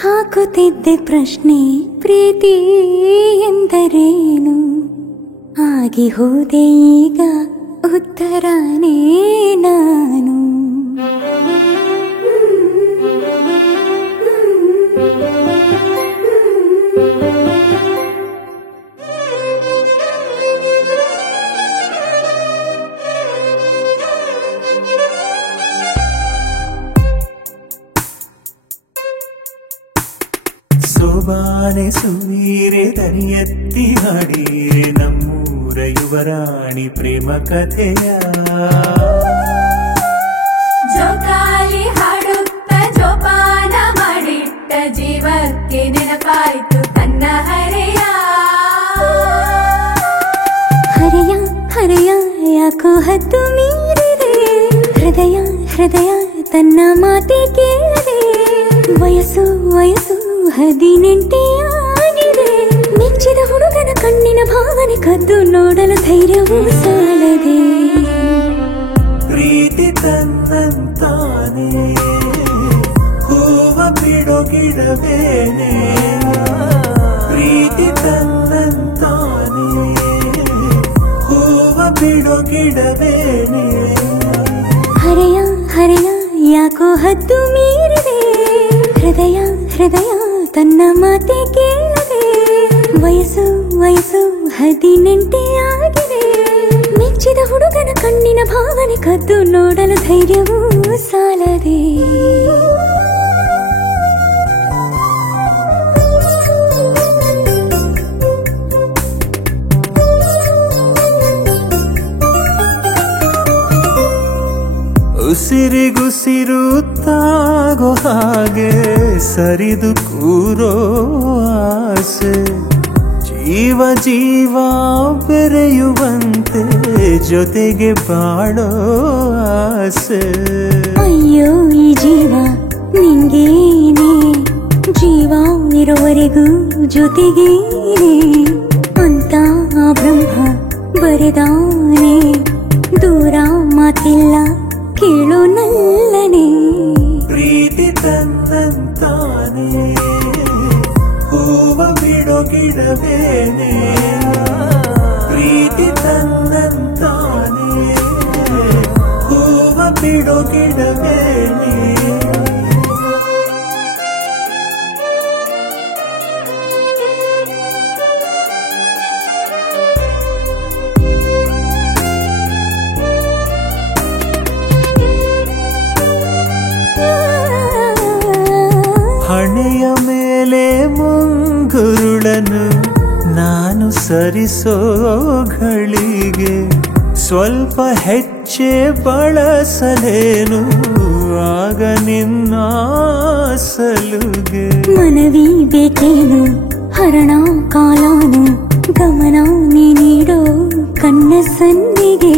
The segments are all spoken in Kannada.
ಹಾಕುತ್ತಿದ್ದೆ ಪ್ರಶ್ನೆ ಪ್ರೀತಿ ಎಂದರೇನು ಆಗಿ ಹೋದೆ ಈಗ ಉತ್ತರನೇ ನಾನು ಸೋಬಾನೆ ಸುಮೀರೆ ದನಿಯತ್ತಿ ಹಾಡೀರೆ ನಮ್ಮೂರ ಯುವರಾಣಿ ಪ್ರೇಮ ಕಥೆಯ ಜೋಕಾಲಿ ಹಾಡುತ್ತ ಜೋಪಾನ ಮಾಡಿಟ್ಟ ಜೀವಕ್ಕೆ ನೆನಪಾಯ್ತು ತನ್ನ ಹರೆಯ ಹರೆಯ ಹರೆಯ ಯಾಕೋ ಹತ್ತು ಮೀರಿದೆ ಹೃದಯ ಹೃದಯ ತನ್ನ ಮಾತೆ ಕೇಳದೆ ವಯಸ್ಸು ವಯಸ್ಸು 18 ಆಗಿದೆ ಮೆಚ್ಚಿದ ಹುಡುಗನ ಕಣ್ಣಿನ ಭಾವನೆ ಕದ್ದು ನೋಡಲು ಧೈರ್ಯವೂ ಸಾಲದೆ ಪ್ರೀತಿ ತನ್ನಂತಾನೆ ಹೂವ ಬಿಡೋ ಗಿಡವೇನೆ ಪ್ರೀತಿ ತನ್ನಂತಾನೆ ಹೂವ ಬಿಡೋ ಗಿಡವೇನೆ ಹರೆಯ ಹರೆಯ ಯಾಕೋ ಹದ್ದು ಮೀರಿದೆ ಹೃದಯ ಹೃದಯ ತನ್ನ ಮಾತೆ ಕೇಳದೆ ವಯಸ್ಸು ವಯಸ್ಸು 18 ಆಗಿದೆ ಮೆಚ್ಚಿದ ಹುಡುಗನ ಕಣ್ಣಿನ ಭಾವನೆ ಕದ್ದು ನೋಡಲು ಧೈರ್ಯವೂ ಸಾಲದೆ ಉಸಿರಿಗುಸಿರು ತಾಗೋ ಹಾಗೆ ಸರಿದು ಕೂರೋ ಆಸೆ ಜೀವ ಜೀವ ಬೆರೆಯುವಂತೆ ಜೊತೆಗೆ ಬಾಳೋ ಆಸೆ ಅಯ್ಯೋ ಈ ಜೀವ ನಿಂಗೇನೆ ಜೀವ ಇರುವವರೆಗೂ ಜೊತೆಗೇನೆ ಅಂತ ಬ್ರಹ್ಮ ಬರೆದಾನೆ ದೂರ ಮಾತಿಲ್ಲ ಕೇಳೋ ನಲ್ಲನೆ ಪ್ರೀತಿ ತನ್ನಂತಾನೆ ಹೂವ ಬಿಡೋ ಗಿಡವೇನೆ ಪ್ರೀತಿ ತನ್ನಂತಾನೆ ಹೂವ ಬಿಡೋ ಗಿಡವೇನೆ ಹಣೆಯ ಮೇಲೆ ಮುಂಗುರುಳನು ನಾನು ಸರಿಸೋ ಘಳಿಗೆ ಸ್ವಲ್ಪ ಹೆಚ್ಚೆ ಬಳಸಲೇನು ಆಗ ನಿನ್ನ ಸಲುಗೆ ಮನವಿ ಬೇಕೇನು ಹರಣ ಕಾಲಾನು ಗಮನ ನೀಡೋ ಕಣ್ಣ ಸನ್ನಿಗೆ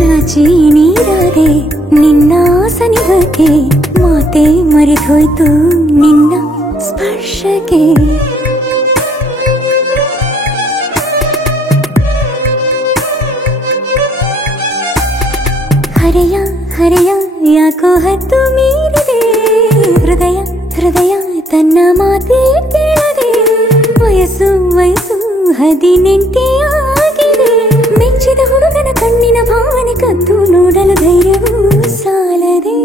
ನಾಚಿ ನೀರಾದೆ ನಿನ್ನ ಸನಿಹಕ್ಕೆ ಮಾತೆ ಮರೆತೋಯ್ತು ನಿನ್ನ ಸ್ಪರ್ಶಕ್ಕೆ ಹರೆಯ ಹರೆಯ ಯಾಕೋ ಹತ್ತು ಮೀರಿದೆ ಹೃದಯ ಹೃದಯ ತನ್ನ ಮಾತೆ ಕೇಳದೆ ವಯಸ್ಸು ವಯಸ್ಸು 18 ಆಗಿದೆ ಮೆಚ್ಚಿದ ಹುಡುಗನ ಕಣ್ಣಿನ ಭಾವನೆ ಕದ್ದು ನೋಡಲು ಧೈರ್ಯವೂ ಸಾಲದೆ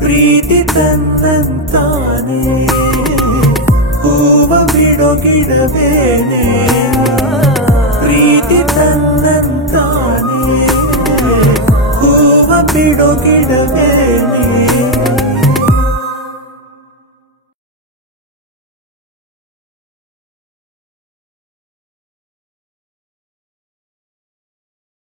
ಪ್ರೀತಿ ತನ್ನಂತಾನೆ ಹೂವ ಬಿಡೋ ಗಿಡವೇನೆ ಪ್ರೀತಿ ತನ್ನಂತಾನೆ ಹೂವ ಬಿಡೋ ಗಿಡವೇನೆ